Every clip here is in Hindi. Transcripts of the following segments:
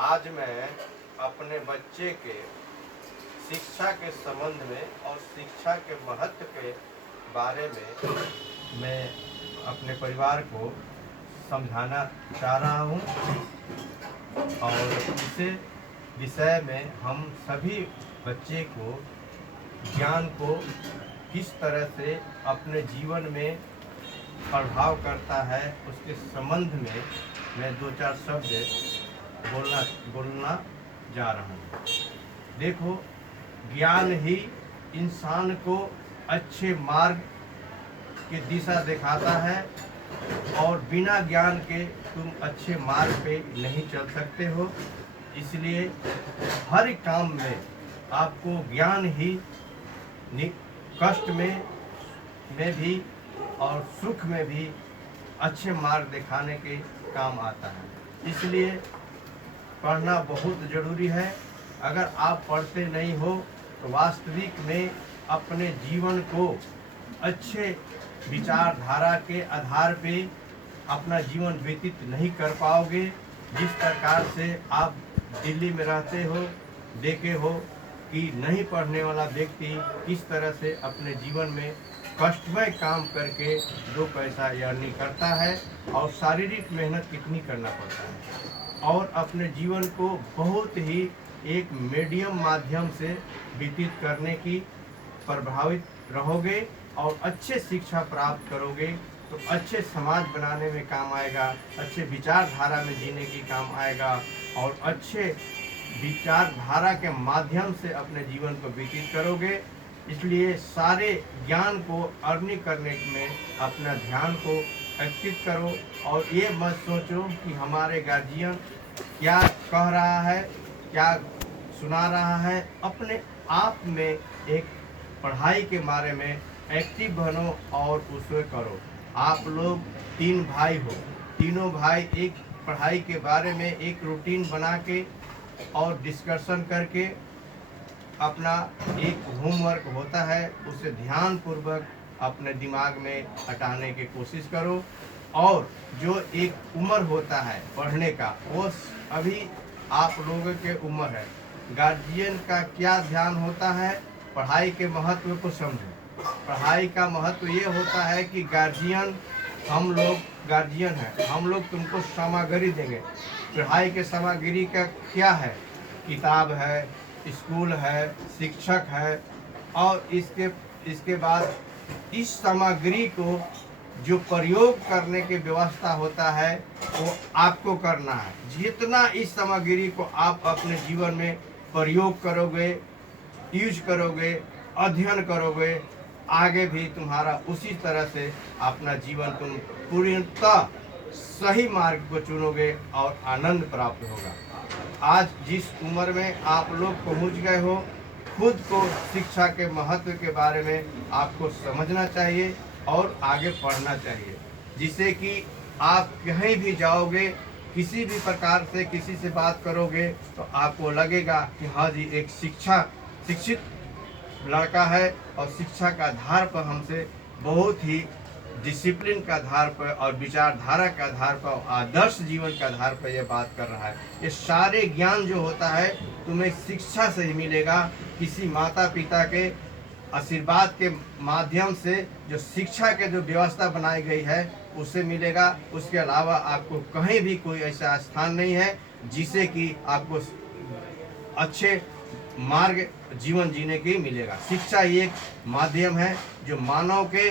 आज मैं अपने बच्चे के शिक्षा के संबंध में और शिक्षा के महत्व के बारे में मैं अपने परिवार को समझाना चाह रहा हूँ और इस विषय में हम सभी बच्चे को ज्ञान को किस तरह से अपने जीवन में प्रभाव करता है उसके संबंध में मैं दो चार शब्द बोलना जा रहा हूँ। देखो, ज्ञान ही इंसान को अच्छे मार्ग की दिशा दिखाता है और बिना ज्ञान के तुम अच्छे मार्ग पे नहीं चल सकते हो। इसलिए हर काम में आपको ज्ञान ही कष्ट में भी और सुख में भी अच्छे मार्ग दिखाने के काम आता है। इसलिए पढ़ना बहुत ज़रूरी है। अगर आप पढ़ते नहीं हो तो वास्तविक में अपने जीवन को अच्छे विचारधारा के आधार पे अपना जीवन व्यतीत नहीं कर पाओगे। जिस प्रकार से आप दिल्ली में रहते हो, देखे हो कि नहीं पढ़ने वाला व्यक्ति किस तरह से अपने जीवन में कष्टमय काम करके दो पैसा अर्निंग करता है और शारीरिक मेहनत कितनी करना पड़ता है और अपने जीवन को बहुत ही एक मीडियम माध्यम से व्यतीत करने की प्रभावित रहोगे और अच्छे शिक्षा प्राप्त करोगे तो अच्छे समाज बनाने में काम आएगा, अच्छे विचारधारा में जीने की काम आएगा और अच्छे विचारधारा के माध्यम से अपने जीवन को व्यतीत करोगे। इसलिए सारे ज्ञान को अर्निंग करने में अपना ध्यान को एकत्रित करो और ये मत सोचो कि हमारे गार्जियन क्या कह रहा है, क्या सुना रहा है। अपने आप में एक पढ़ाई के बारे में एक्टिव बनो और उसे करो। आप लोग 3 भाई हो, तीनों भाई एक पढ़ाई के बारे में एक रूटीन बना के और डिस्कशन करके अपना एक होमवर्क होता है उसे ध्यानपूर्वक अपने दिमाग में हटाने की कोशिश करो। और जो एक उम्र होता है पढ़ने का वो अभी आप लोगों के उम्र है। गार्जियन का क्या ध्यान होता है, पढ़ाई के महत्व को समझो। पढ़ाई का महत्व ये होता है कि गार्जियन, हम लोग गार्जियन हैं, हम लोग तुमको सामग्री देंगे। पढ़ाई के सामग्री का क्या है, किताब है, स्कूल है, शिक्षक है और इसके बाद इस सामग्री को जो प्रयोग करने की व्यवस्था होता है वो आपको करना है। जितना इस सामग्री को आप अपने जीवन में प्रयोग करोगे, यूज करोगे, अध्ययन करोगे, आगे भी तुम्हारा उसी तरह से अपना जीवन तुम पूर्णतः सही मार्ग को चुनोगे और आनंद प्राप्त होगा। आज जिस उम्र में आप लोग पहुंच गए हो, खुद को शिक्षा के महत्व के बारे में आपको समझना चाहिए और आगे पढ़ना चाहिए, जिससे कि आप कहीं भी जाओगे, किसी भी प्रकार से किसी से बात करोगे तो आपको लगेगा कि हाँ जी, एक शिक्षित लड़का है और शिक्षा का आधार पर हमसे बहुत ही डिसिप्लिन का आधार पर और विचारधारा के आधार पर, आदर्श जीवन के आधार पर यह बात कर रहा है। ये सारे ज्ञान जो होता है तुम्हें शिक्षा से ही मिलेगा, किसी माता पिता के आशीर्वाद के माध्यम से जो शिक्षा के जो व्यवस्था बनाई गई है उससे मिलेगा। उसके अलावा आपको कहीं भी कोई ऐसा स्थान नहीं है जिसे कि आपको अच्छे मार्ग जीवन जीने की मिलेगा। शिक्षा एक माध्यम है जो मानव के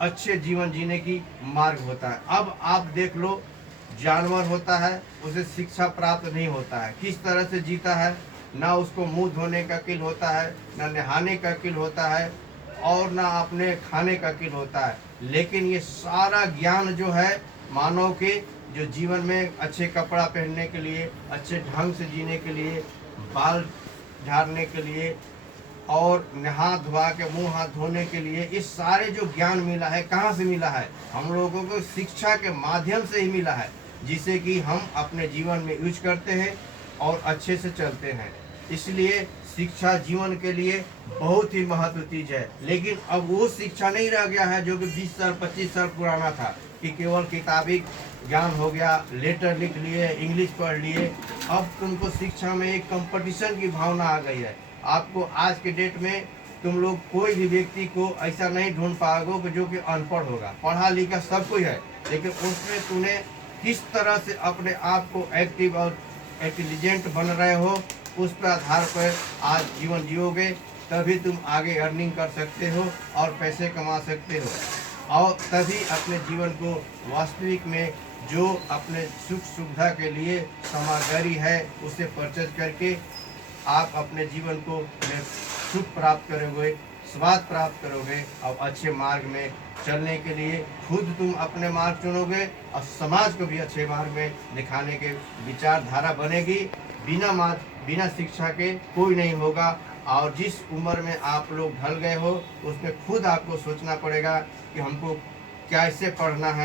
अच्छे जीवन जीने की मार्ग होता है। अब आप देख लो, जानवर होता है उसे शिक्षा प्राप्त नहीं होता है, किस तरह से जीता है, ना उसको मुंह धोने का अकिल होता है, ना नहाने का अकिल होता है और ना अपने खाने का अकिल होता है। लेकिन ये सारा ज्ञान जो है मानव के जो जीवन में अच्छे कपड़ा पहनने के लिए, अच्छे ढंग से जीने के लिए, बाल झाड़ने के लिए और नहा धोवा के मुंह हाथ धोने के लिए, इस सारे जो ज्ञान मिला है कहाँ से मिला है? हम लोगों को शिक्षा के माध्यम से ही मिला है, जिसे कि हम अपने जीवन में यूज करते हैं और अच्छे से चलते हैं। इसलिए शिक्षा जीवन के लिए बहुत ही महत्व चीज है। लेकिन अब वो शिक्षा नहीं रह गया है जो कि 20 साल 25 साल पुराना था कि केवल किताबी ज्ञान हो गया, लेटर लिख लिए, इंग्लिश पढ़ लिए। अब तुमको शिक्षा में एक कंपटीशन की भावना आ गई है। आपको आज के डेट में तुम लोग कोई भी व्यक्ति को ऐसा नहीं ढूंढ पाओगे कि जो कि अनपढ़ होगा। पढ़ा लिखा सब कोई है, लेकिन उसमें तूने किस तरह से अपने आप को एक्टिव और इंटेलिजेंट बन रहे हो, उस पर आधार पर आज जीवन जियोगे, तभी तुम आगे अर्निंग कर सकते हो और पैसे कमा सकते हो। और तभी अपने जीवन को वास्तविक में जो अपने सुख सुविधा के लिए सामग्री है उसे परचेज करके आप अपने जीवन को में सुख प्राप्त करोगे, स्वाद प्राप्त करोगे और अच्छे मार्ग में चलने के लिए खुद तुम अपने मार्ग चुनोगे और समाज को भी अच्छे मार्ग में दिखाने के विचारधारा बनेगी। बिना शिक्षा के कोई नहीं होगा। और जिस उम्र में आप लोग ढल गए हो उसमें खुद आपको सोचना पड़ेगा कि हमको कैसे पढ़ना है।